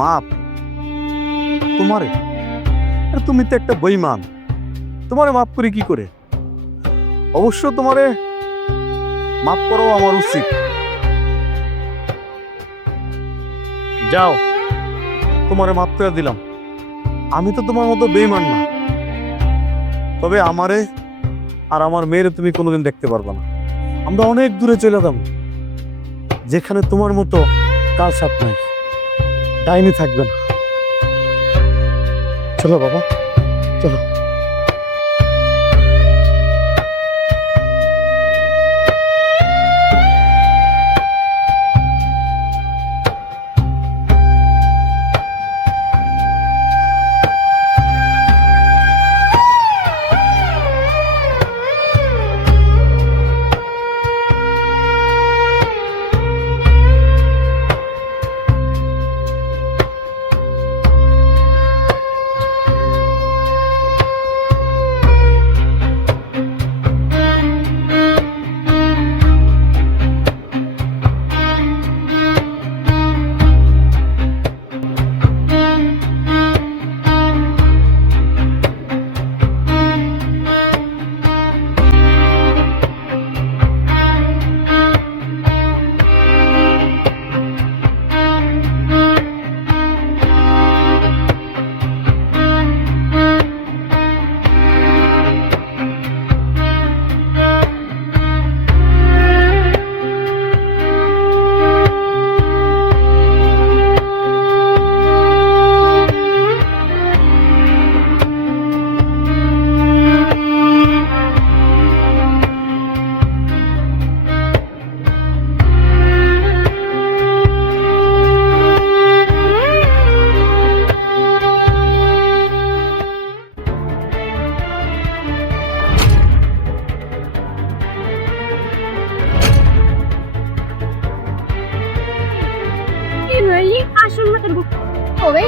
মাপ তোমারে? তুমি তো একটা বেঈমান, তোমারে মাপ করি কি করে? অবশ্য তোমারে মাপ করো আমার উচিত। যাও, তোমারে মাপ করে দিলাম। আমি তো তোমার মতো বেঈমান না, তবে আমারে আর আমার মেয়েরে তুমি কোনোদিন দেখতে পারবে না। আমরা অনেক দূরে চলে যাব, যেখানে তোমার মতো কাল সাপ নাই, ডাইনি থাকবে না। চলো বাবা, চলো। আসল হবে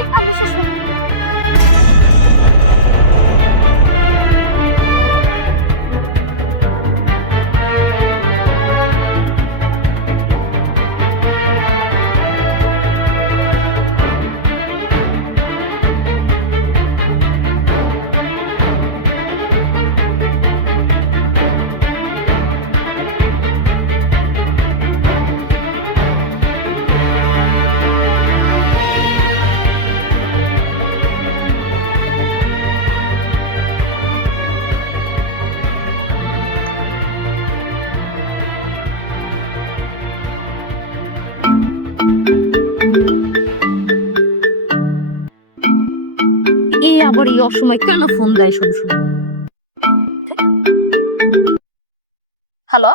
এই আবার এই অসময় কেন ফোন দেয় শুধু শুধু? হ্যালো,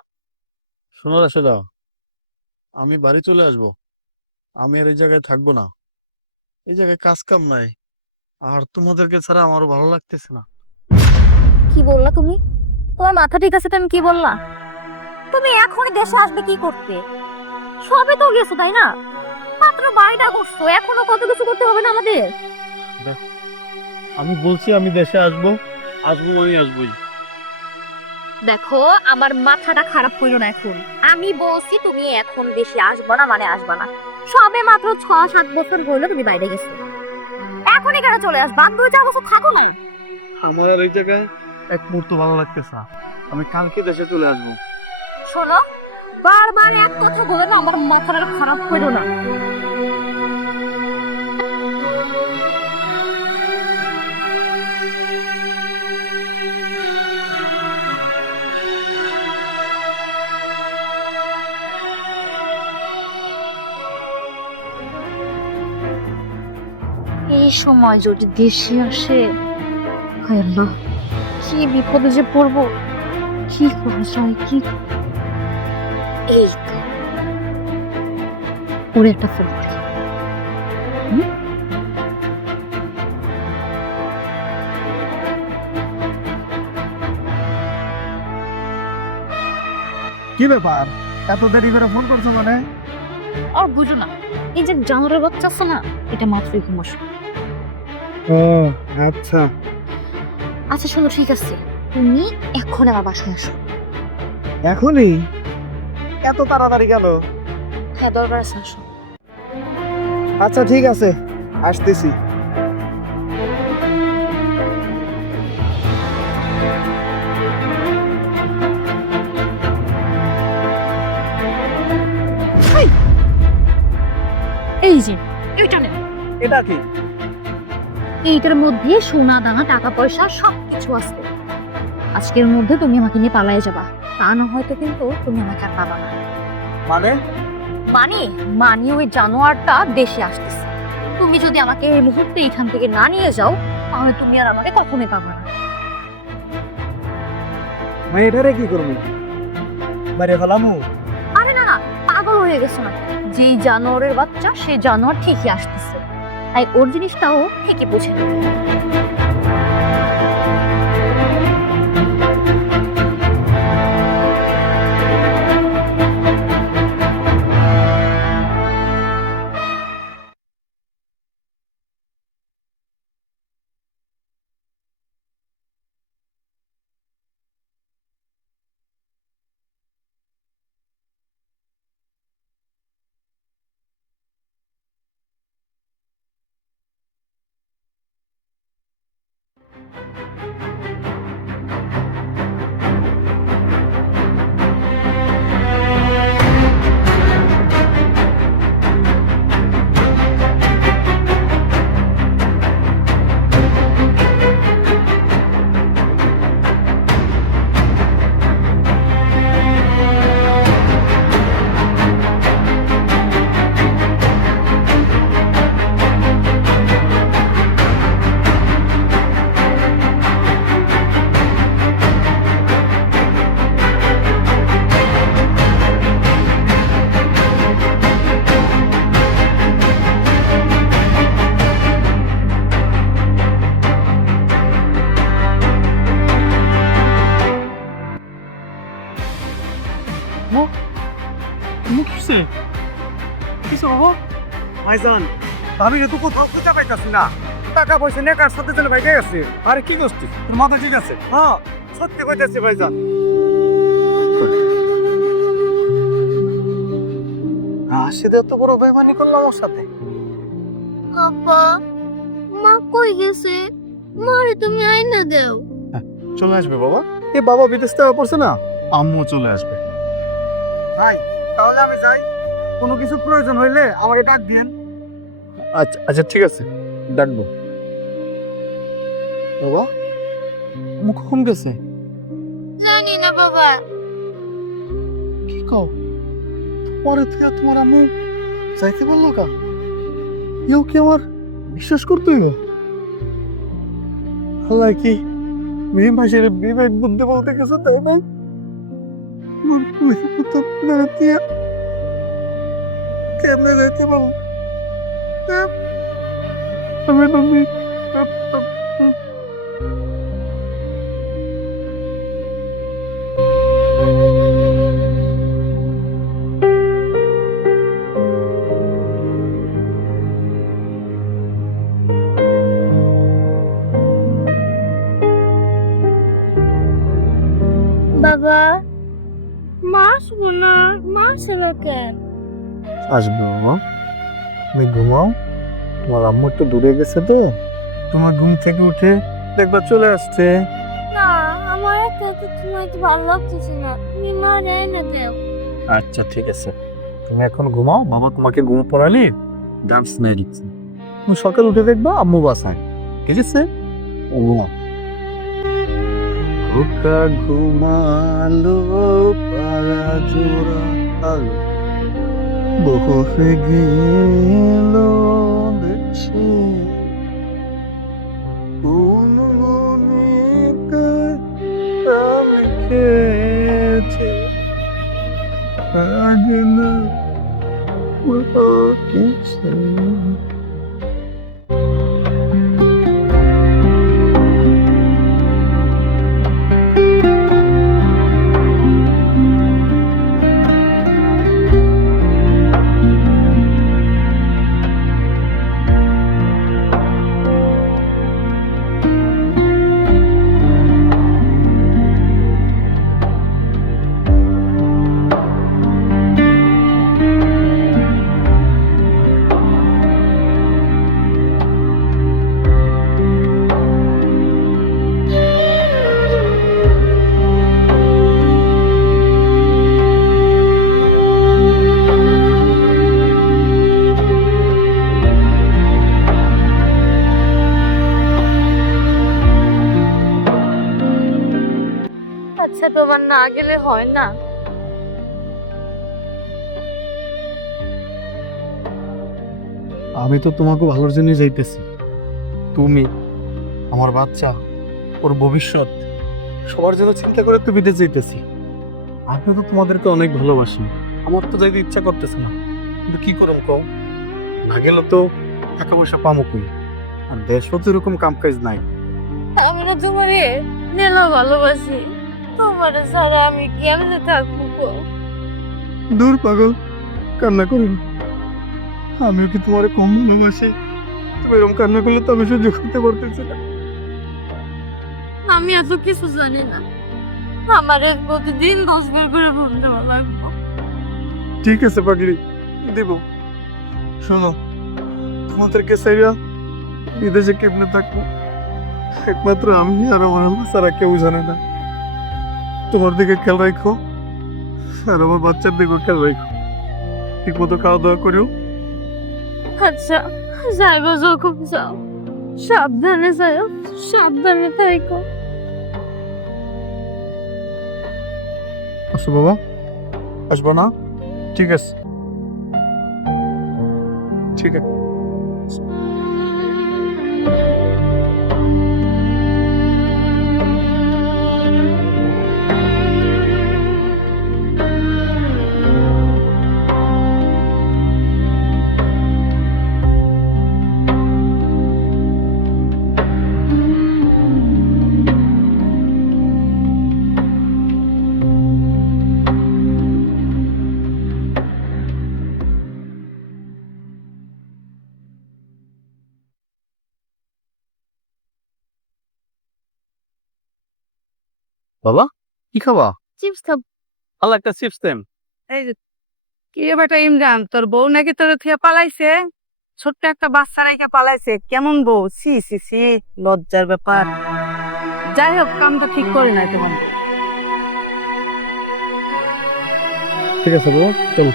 শোনো রাশেদা, আমি বাড়ি চলে আসব। আমি আর এই জায়গায় থাকবো না। এই জায়গায় কাজ কাম নাই, আর তোমাদেরকে ছাড়া আমারও ভালো লাগতেছে না। কি বললা তুমি? তোমার মাথা ঠিক আছে? তুমি কি বললা? তুমি এখনই দেশে আসবে কি করতে? সবে তো গেছো তাই না? মাত্র বাড়িটা করছো, এখনো কত কিছু করতে হবে না আমাদের? আমি বলছি আমি দেশে আসবো, আসবো ওই আসবোই। দেখো, আমার মাথাটা খারাপ করো না এখন। আমি বলছি তুমি এখন বেশি আসবে না মানে আসবে না। সবে মাত্র 6-7 বছর হলো তুমি বাইরে গেছো, এখনই কেন চলে আসবা? 2-4 বছর থাকো না। আমার আর এই জায়গায় এক মুহূর্ত ভালো লাগতেছে না। আমি কালকে দেশে চলে আসবো। শোনো, বারবার এক কথা বলে না আমার মাথাটা খারাপ করো না। এই সময় যদি দেশে আসে, হায় আল্লাহ, কি বিপদে যে পড়বো, কি করা যায়? কি এই তো ওরে একটা ফোন করি। কি ব্যাপার, এত দেরি করে ফোন করছো মানে? আর বুঝো না, এই যে জানোয়ারের বাচ্চা আছে না, এটা মাত্রই ঘুমাস। ও আচ্ছা। আচ্ছা শোনো, ঠিক আছে, তুমি এখন আমার বাসায় আসো। এখনই? এত তাড়াতাড়ি কেন? হ্যাঁ, দরকার আছে, আসো। আচ্ছা ঠিক আছে, আসতেছি। এই যে এইটা নেন। এটা কি? এইটার মধ্যে সোনা দানা টাকা পয়সা সবকিছু আছে। আজকের মধ্যে তুমি আমাকে নিয়ে পালায়ে যাবা, তা না হয়তো কিন্তু তুমি আমাকে আর পাবা না। মানে মানে মানে ওই জানোয়ারটা দেশে আসতেছে। তুমি যদি আমাকে এই মুহূর্তে এখান থেকে না নিয়ে যাও, তাহলে তুমি আর আমাকে কখনোই পাবা না। ভাই এটারে কি করবো? মারে ফেলামু? আরে না না, পাগল হয়ে গেছো না? যেই জানোয়ারের বাচ্চা, সেই জানোয়ার ঠিকই আসতেছে, তাই ওর জিনিসটাও ঠিকই বুঝে নেবে। কিসে কিসে বাবা? ভাইজান আমি তো কোথাও খুঁজে পাইতাছি না। টাকা পয়সা নিয়ে কার সাথে চলে ভাইকে গেছে। আরে কি করছিস? তোর মাথা ঠিক আছে? হ্যাঁ সত্যি কইতাছি ভাইজান। রাশিদে তো বড় বেমানি করলো আমার সাথে। আব্বা, মা কই গেছে? মারে তুমি আইনা দাও। চলে আসবে বাবা। এ বাবা বিদেশ থেকে পড়ছে না, আম্মু চলে আসবে। ভাই তাহলে আমি যাই, কোনো কিছু প্রয়োজন হইলে আমাকে ডাক দিন। আচ্ছা আচ্ছা ঠিক আছে, ডাকবো। বাবা আম্মু কখন গেছে? জানি না বাবা। কি কও? পরে থেকে তোমার আম্মু যাইতে পারলো কা? কেউ কি আমার বিশ্বাস করতে হইল? আল্লাহ কি মেয়ে মাসের বিবেক বুদ্ধি বলতে কিছু তাই না? কেমনে যাইতে পারবো? আমি বাবা, মা আসবো না, মা আসবে কেন? আসবে মামা, তুমি ঘুমাও। তোমার আম্মু একটু দূরে গেছে তো, তোমার ঘুম থেকে উঠে দেখবা চলে আসছে। না, আমার একা তো তোমার তো ভালো লাগতেছে না, তুমি মা না দেও। আচ্ছা ঠিক আছে, তুমি এখন ঘুমাও। বাবা তোমাকে ঘুম পড়ালে ডান্স নিয়ে দিচ্ছি। তুমি সকাল উঠে দেখবা আম্মু বাসায়, ঠিক আছে? ও খোকা ঘুমালো, পাড়া জোড়া আলো বহরে গেল দেখছি, কোন মনিকে আমি খেয়েছি আগে না কিছু। গেলে হয় না? আমি তো তোমাকে ভালোর জন্য যাইতেছি। তুমি, আমার বাচ্চা, ওর ভবিষ্যৎ সবার জন্য চিন্তা করে তো বিদেশ যাইতেছি। আমি তো তোমাদেরকে অনেক ভালোবাসি, আমার তো যাইতে ইচ্ছা করতেছে না, কিন্তু কি করম কও? না গেলে তো টাকা পয়সা পামো কই, আর দেশও তো এরকম কাম কাজ নাই। আমি না তোমারে মেলা ভালোবাসি, তোমারে ছাড়া আমি কেমনে থাকবো গো? দূর পাগল, কান্না করি না। আমিও কি তোমার কম ভালোবাসি? তুমি এরকম কান্না করলে তো আমি সহ্য করতে পারতেছি না। আমি এত কিছু জানি না, আমার প্রতিদিন 10 বার করে ফোন দেওয়া লাগবে। ঠিক আছে পাগলি, দিব। শোনো, তোমাদেরকে সাইরা বিদেশে কেমনে থাকবো একমাত্র আমি আর আমার আল্লাহ ছাড়া কেউ জানে না। তোমার দিকে খেয়াল রাখো, আর আমার বাচ্চার দিকে খেয়াল রাখো। ঠিক মতো খাওয়া দাওয়া করিও। আচ্ছা, যাইবো যখন যাও, সাবধানে যাও, সাবধানে থাকো। আসো বাবা, আসবো না? ঠিক আছে, ঠিক আছে। বাবা, কি খাবা? চিপস খাব। আল্লাহ, একটা চিপস দেন। এই যে কি রে বেটা ইমরান, তোর বউ নাকি তোর থেকে পালাইছে? ছোট্ট একটা বাচ্চা রাইখা পালাইছে, কেমন বউ? সি সি সি, লজ্জার ব্যাপার। যাই হোক, কামটা ঠিক করে নাই তোমার বউ। ঠিক আছে বাবা, চলো।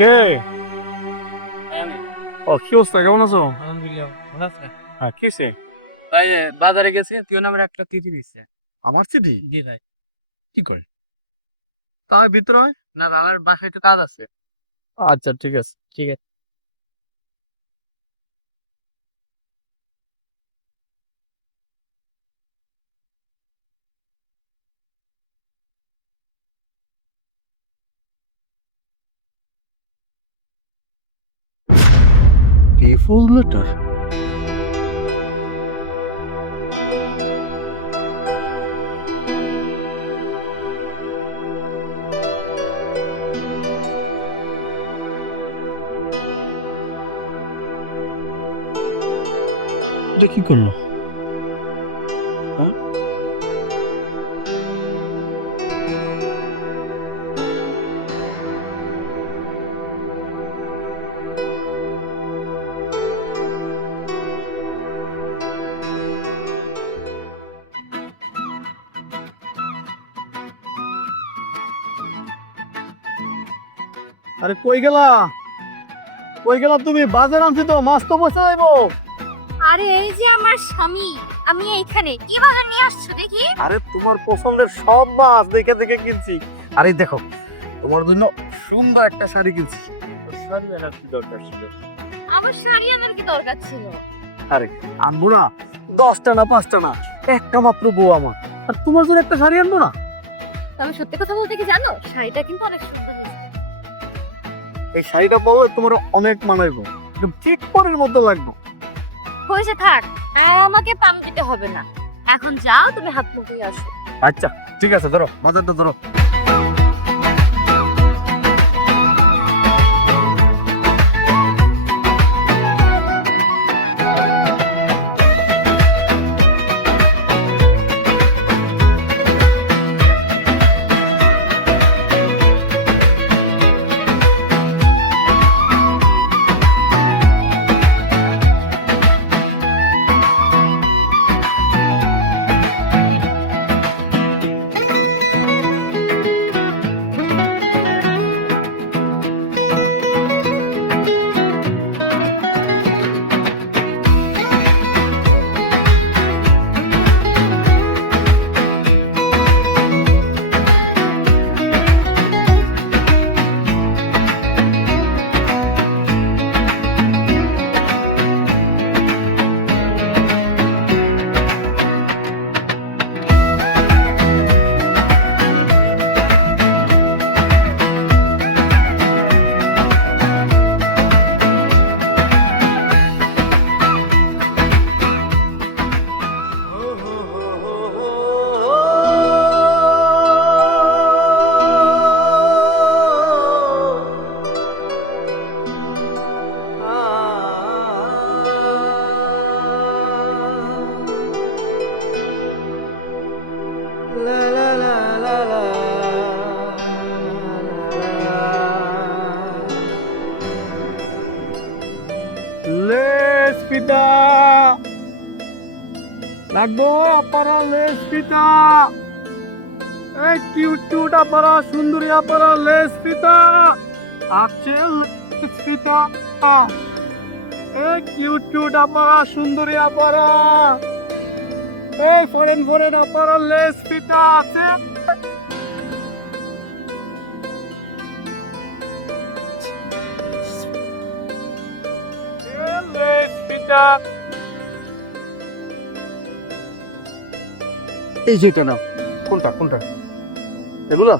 কে? ও, কি অবস্থা, কেমন আছো? আলহামদুলিল্লাহ, ভালো আছে? হ্যাঁ, কিসে? ভাই বাজারে গেছে, তুই নামের একটা চিঠি দিচ্ছে। আমার চিঠি? জি ভাই। কি করে? তাই ভিতরে হয়? না, আমার বাসায় একটু কাজ আছে। আচ্ছা, ঠিক আছে। ঠিক আছে। Default letter? এটা কি করলো? আরে কই গেলা? কই গেলা তুমি? বাজার আনছি তো, মাছ তো বসে যাইবো। আরে এই যে আমার স্বামী, আমি এইখানে কি বাজার নিয়ে আসছো দেখি? আরে তোমার পছন্দের সব মাছ দেখে দেখে কিনছি। আরে দেখো, তোমার জন্য সুন্দর একটা শাড়ি কিনছি। শাড়ি আনার কি দরকার ছিল? আমার শাড়ি আনার কি দরকার ছিল? আরে আনবো না, 10টা না 5টা না, একটা মাত্র বউ আমার, আর তোমার জন্য একটা শাড়ি আনবো না? তবে সত্যি কথা বলতে কি জানো, শাড়িটা কিন্তু অনেক সুন্দর হয়েছে। এই শাড়িটা পরলে তোমার অনেক মানাইবো, একদম ঠিক পরের মতো লাগবে। হয়েছে, থাক, আর আমাকে পাম দিতে হবে না। এখন যাও, তুমি হাত মুখ ধুয়ে আসো। আচ্ছা, ঠিক আছে, ধরো বাজারটা ধরো। ফিতা লাগবো আপারা লেস ফিতা এই কিউট কিউট আপারা সুন্দরী আপারা লেস ফিতা আছে লেস ফিতা এই কিউট কিউট আপারা সুন্দরী আপারা এই ফরেন ফরেন আপারা লেস ফিতা আছে লেস ফিতা এই যেটা না কোনটা কোনটা এগুলা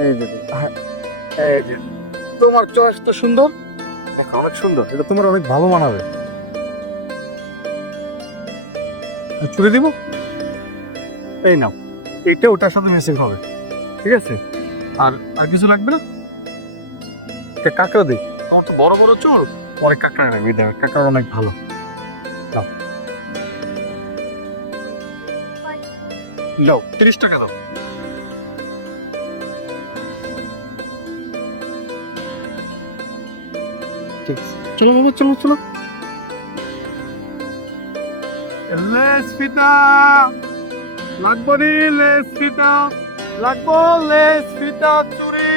এই যে এই যে তোমার চয়েস তো সুন্দর দেখো অনেক সুন্দর এটা তোমার অনেক ভালো মানাবে চুড়ে দিব এই নাও এটা ওটার সাথে ম্যাচিং হবে ঠিক আছে আর আর কিছু লাগবে না একটা কাঁকড়া দিই তোমার তো বড় বড় চুল অনেক কাঁকড়া নেবে দেখো কাঁকড়া অনেক ভালো নাও নাও 30 টাকা দাও ঠিক আছে চলো বাবা চলো চলো লেস ফিতা লাগবো নি লেস ফিতা লাগবো লেস ফিতা চুরি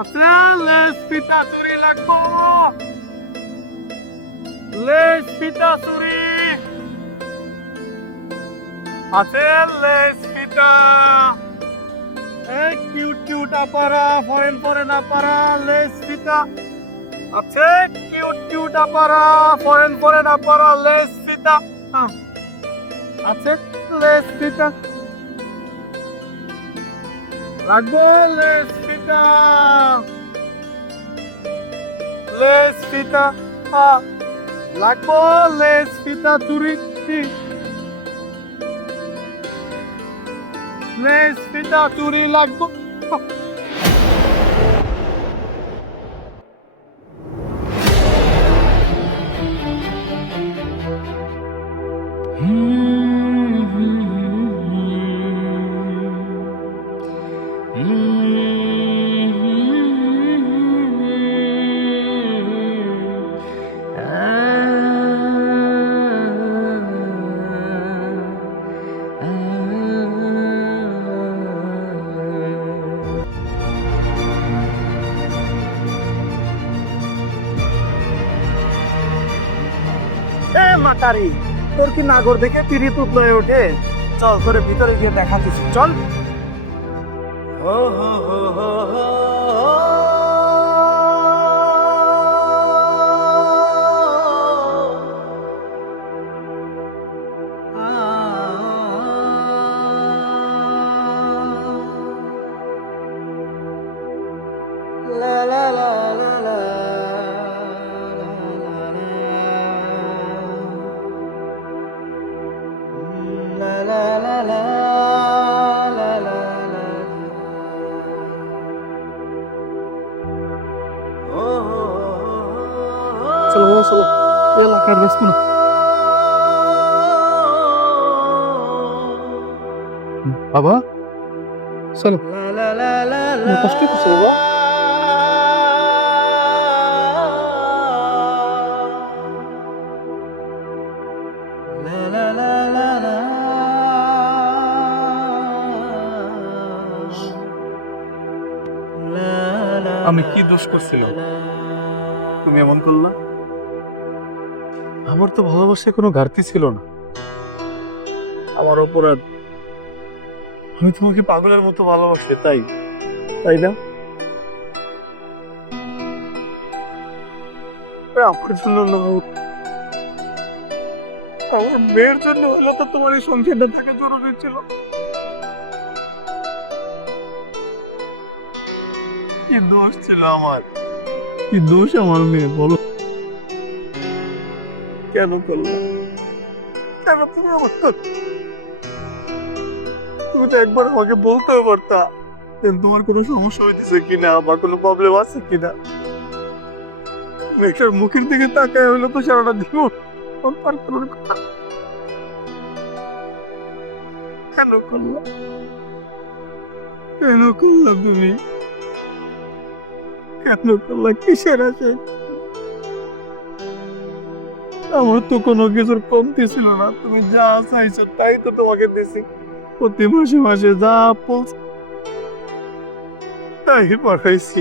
আছে লেস ফিতা চুরি লাগবো লেস ফিতা চুরি আছে লেস ফিতা এই কিউট কিউট আপারা ফরেন ফরেন আপারা লেস ফিতা আছে কিউট কিউট আপারা ফরেন ফরেন আপারা লেস ফিতা আছে লেস ফিতা লাগবো লেস ফিতা লেস ফিতা লাগবো লেস ফিতা চুরি লেস ফিতা চুরি লাগবো মাতারি তোর কি নাগর দেখে পিড়িত উঠলে ওঠে চল তোরে ভিতরে গিয়ে দেখাচ্ছিস চল লা লা লা লা লা চলো চলো এলাকার ব্যস্ত না বাবা চলো কষ্ট করছো বাবা আমি কি দোষ করছিলাম তুমি এমন করলা আমার তো ভালোবাসায় কোনো ঘাটতি ছিল না আমার অপরাধ আমি তোমাকে পাগলের মতো ভালোবাসি তাই তাই না আমার জন্য না আমার মেয়ের জন্য হলো তো তোমার এই সংসারটা থাকা জরুরি ছিল কি দোষ ছিল আমার কি দোষ আমার মেয়ে বলো কেন করলাম কেন তুমি আমার তুমি তো একবার আমাকে বলতেও পারতা তোমার কোনো সমস্যা হইতেছে কিনা বা কোনো প্রবলেম আছে কিনা মেয়েটার মুখের দিকে তাকায় হইলো তো সারাটা জীবন পার করার কথা কেন করলাম কেন করলাম তুমি কেন করলাম কিসের আছে আমার তো কোনো কিছুর কমতি ছিল না, তুমি যা চাইছো তাই তো তোমাকে দিছি। প্রতি মাসে মাসে যা বলছো তাই পাঠাইছি।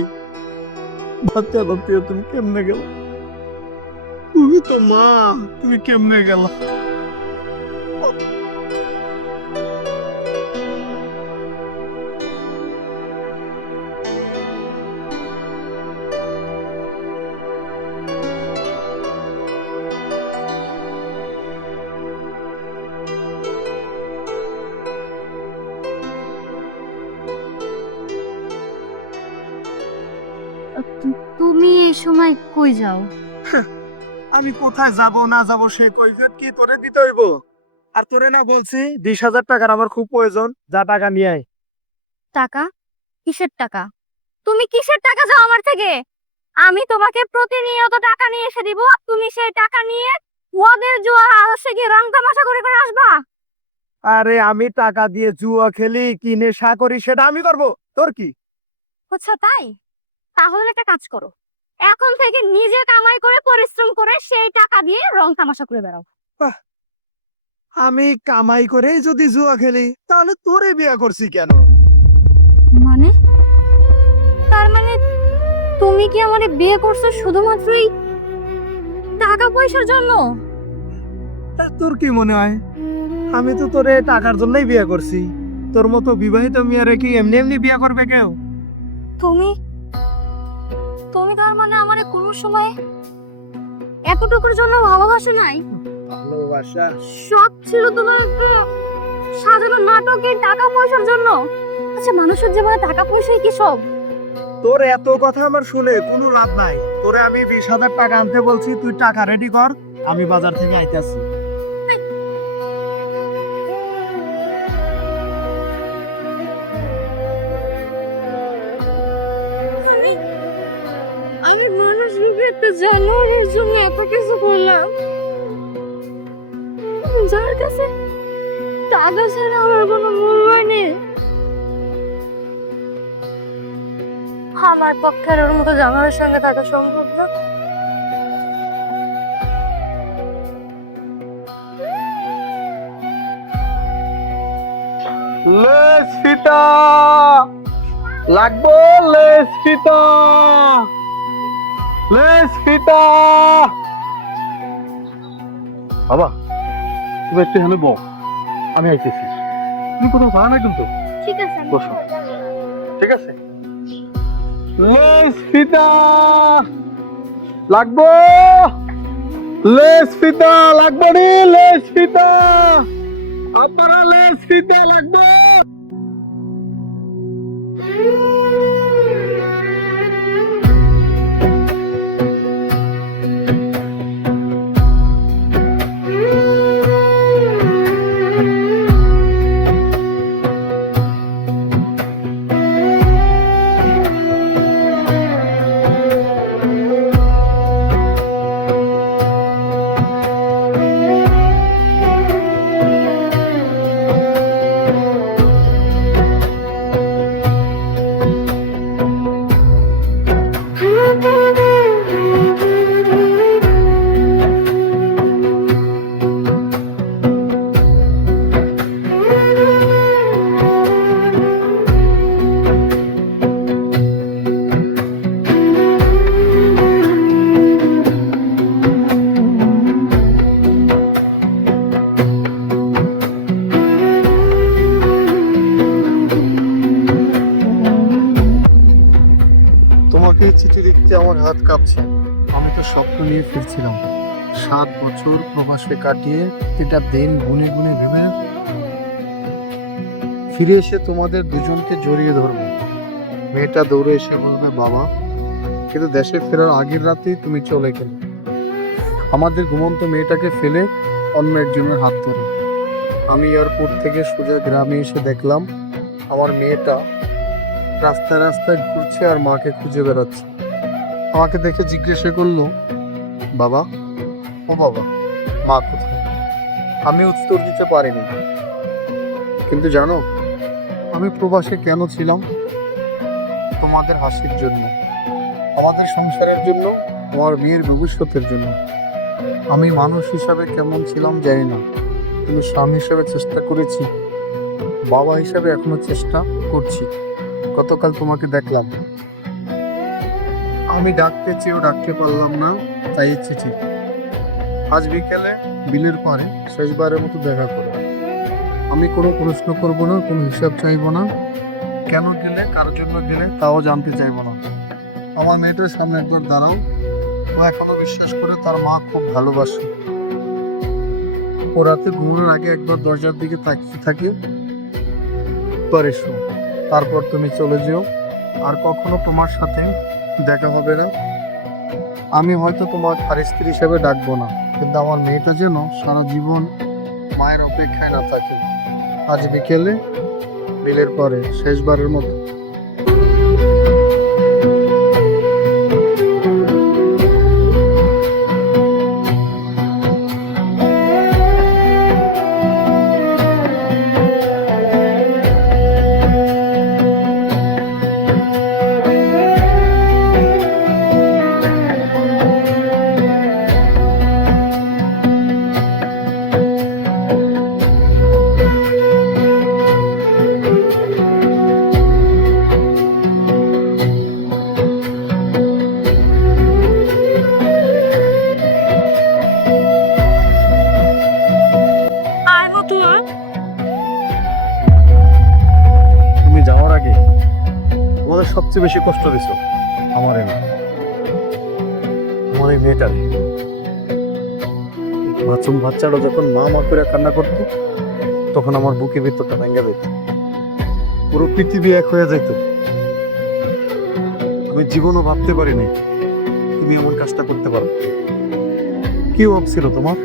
বাচ্চা ধরতে তুমি কেমনে গেল? তুমি তো মা, তুমি কেমনে গেল? তুমি এই সময় কই যাও? আমি কোথায় যাব না যাব সে কৈফিয়ত কি তোরে দিতে হইব? আর তোরে না বলছি 20,000 টাকার আমার খুব প্রয়োজন, যা টাকা নিয়ে আয়। টাকা? কিসের টাকা? তুমি কিসের টাকা চাও আমার থেকে? আমি তোমাকে প্রতিনিয়ত টাকা নিয়ে এসে দিব, আর তুমি সেই টাকা নিয়ে ওদের জুয়া আসে গিয়ে রং তামাশা করে করে আসবা? আরে আমি টাকা দিয়ে জুয়া খেলি, কি নেশা করি সেটা আমি করব, তোর কি? আচ্ছা তাই? তাহলে একটা কাজ করো, এখন থেকে নিজে কামাই করে পরিশ্রম করে সেই টাকা দিয়ে রং তামাশা করে বেড়াও। আমি কামাই করেই যদি জুয়া খেলি তাহলে তোরে বিয়ে করছি কেন? মানে? তার মানে তুমি কি আমারে বিয়ে করছো শুধুমাত্রই টাকা পয়সার জন্য? তা তোর কি মনে হয় আমি তো তোরে টাকার জন্যই বিয়ে করছি? তোর মতো বিবাহিত মেয়েরে কি এমনি এমনি বিয়ে করবে কেউ? তুমি তুমি তার মানে আমারে কোনো সময় এতটুকুর জন্য ভালোবাসো নাই? ভালোবাসা? সব ছিল তোমার একটু সাজানো নাটকের টাকা পয়সার জন্য। আচ্ছা মানুষের জীবনে টাকা পয়সাই কি সব? তোর এত কথা আমার শুনে কোনো লাভ নাই। তোরে আমি 20,000 টাকা আনতে বলছি, তুই টাকা রেডি কর, আমি বাজার থেকে আইতাছি। আমি মানুষ রূপে একটা জানোয়ারের জন্য এত কিছু করলাম, যার কাছে টাকা ছাড়া আমার কোনো মূল্য নেই। আমার পক্ষে আর ওর মতো জানোয়ারের সঙ্গে থাকা সম্ভব না। লেস ফিতা লাগবো, লেস ফিতা, লেস ফিতা। বাবা তুমি একটু এখানে বল, আমি আইতেছি। তুমি কোথাও ভাড়া না কিন্তু। ঠিক আছে আমি বসো। ঠিক আছে। লেস ফিতা লাগবো, লেস ফিতা লাগবে রে, লেস ফিতা, আপনারা লেস ফিতা লাগবে। তোমাকে চিঠি লিখতে আমার হাত কাঁপছে। আমি তো স্বপ্ন নিয়ে ফিরছিলাম, 7 বছর প্রবাসে কাটিয়ে প্রতিটা দিন গুনে গুনে ভেবে ফিরে এসে তোমাদের দুজনকে জড়িয়ে ধরবো। মেয়েটা দৌড়ে এসে বলবে বাবা, কিন্তু দেশে ফেরার আগের রাতেই তুমি চলে গেলে। আমাদের ঘুমন্ত মেয়েটাকে ফেলে অন্য একজনের হাত ধরে আমি এয়ারপোর্ট থেকে সোজা গ্রামে এসে দেখলাম আমার মেয়েটা রাস্তায় রাস্তায় ঘুরছে আর মাকে খুঁজে বেড়াচ্ছে। আমাকে দেখে জিজ্ঞাসা করলো, বাবা, ও বাবা, মা কোথায়? আমি উত্তর দিতে পারিনি। কিন্তু জানো আমি প্রবাসে কেন ছিলাম? তোমাদের হাসির জন্য, আমাদের সংসারের জন্য, আমার মেয়ের ভবিষ্যতের জন্য। আমি মানুষ হিসাবে কেমন ছিলাম জানি না, কিন্তু স্বামী হিসাবে চেষ্টা করেছি, বাবা হিসাবে এখনো চেষ্টা করছি। গতকাল তোমাকে দেখলাম, আমি ডাকতে চেয়েও ডাকতে পারলাম না, তাই চিঠি। আজ বিকেলে বিলের পরে শেষবারের মতো দেখা করো। আমি কোনো প্রশ্ন করব না, কোনো হিসাব চাইবো না, কেন গেলে, কারোর জন্য গেলে তাও জানতে চাইবো না। আমার মেয়েটার সামনে একবার দাঁড়াও। ও এখনো বিশ্বাস করে তার মা খুব ভালোবাসে। ও রাতে ঘুমানোর আগে একবার দরজার দিকে তাকিয়ে থাকে, পরে এসো। তারপর তুমি চলে যেও, আর কখনো তোমার সাথে দেখা হবে না। আমি হয়তো তোমার আর স্ত্রী হিসেবে ডাকবো না, কিন্তু আমার মেয়েটা যেন সারা জীবন মায়ের অপেক্ষায় না থাকে। আজ বিকেলে বিলের পরে শেষবারের মতো। আর নতুন তুমি যাওয়ার আগে তোমাদের সবচেয়ে বেশি কষ্ট দিছো আমার এই মেয়েটারে। মাসুম বাচ্চাটা যখন মা মা করে কান্না করতো, তখন আমার বুকে ভিতরটা ভেঙে যেত, পুরো পৃথিবী এক হয়ে যেত। আমি জীবনও ভাবতে পারিনি তুমি এমন কাজটা করতে পারো। কি ভাবছিল তোমার?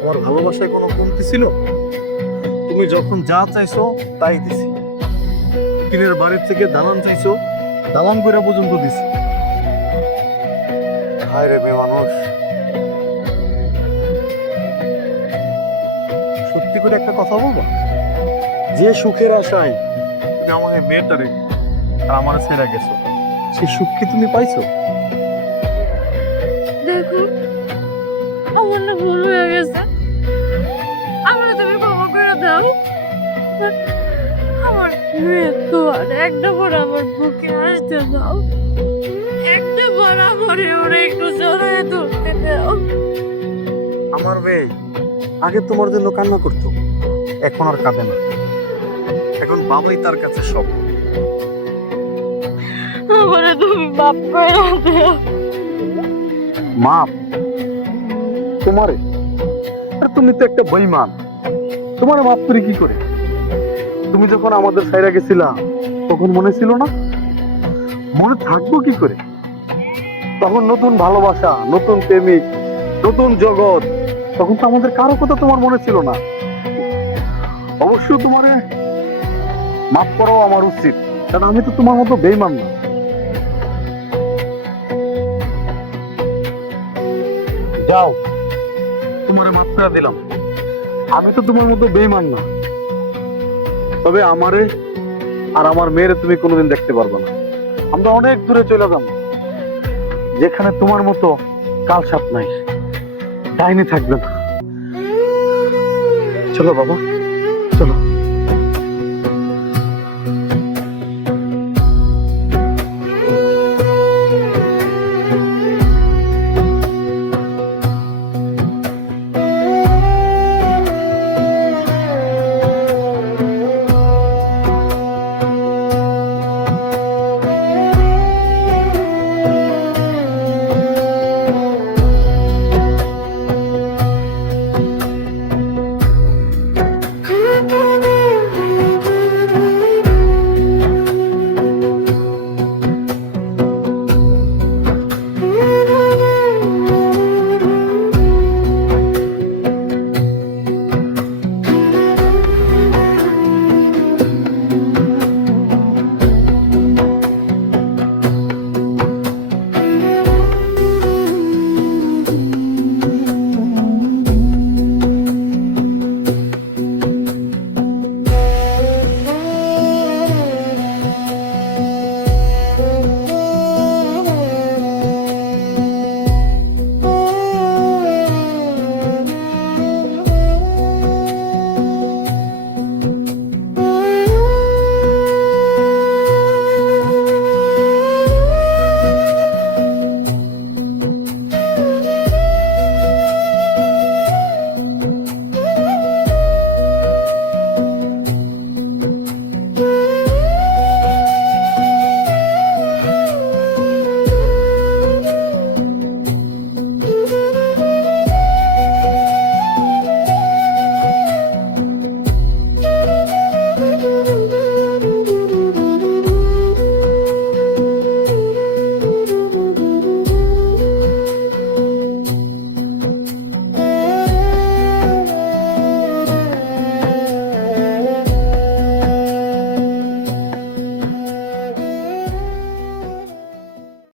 আমার ভালোবাসায় কোনো কমতি ছিল? তুমি যখন যা চাইছো তাই দিছি। টিনের বাড়ির থেকে দালান চাইছো, দালান করে পর্যন্ত দিছি। হায় রে মেয়ে মানুষ, সত্যি করে একটা কথা বলবো, যে সুখের আশায় তুমি আমাকে মেয়েটারে আর আমার ছেড়ে গেছো, সেই সুখ কি তুমি পাইছো? দেখো, আমার না ভুল হয়ে গেছে, আমার তুমি ক্ষমা করে দাও। আমার মেয়ে তো আর একটা বার আমার বুকে আসতে দাও, একটা বার আমার ওরে একটু জড়ায় ধরতে দাও। আমার মেয়ে আগে তোমার জন্য কান্না করতো, এখন আর কাঁদে না। এখন বাবাই তার কাছে সব। আমারে তুমি মাপ করে দাও। মাপ তোমারে? আর তুমি তো একটা বেঈমান, তোমার মাপ করি কি করে? তুমি যখন আমাদের সাইরা গেছিলা তখন মনে ছিল না? মনে থাকবো কি করে? তখন নতুন ভালোবাসা, নতুন প্রেমিক, নতুন জগৎ, তখন তো আমাদের কারো কথা তোমার মনে ছিল না। অবশ্যই তোমারে মাফ করাও আমার উচিত, কারণ আমি তো তোমার মতো বেঈমান না। যাও, তোমারে মাফ করে দিলাম। আমি তো তোমার মতো বেঈমান না, তবে আমারে আর আমার মেয়েরে তুমি কোনোদিন দেখতে পারবে না। আমরা অনেক দূরে চলে যাবো, যেখানে তোমার মতো কালসাপ নাই, ডাইনি থাকবে না। চলো বাবা।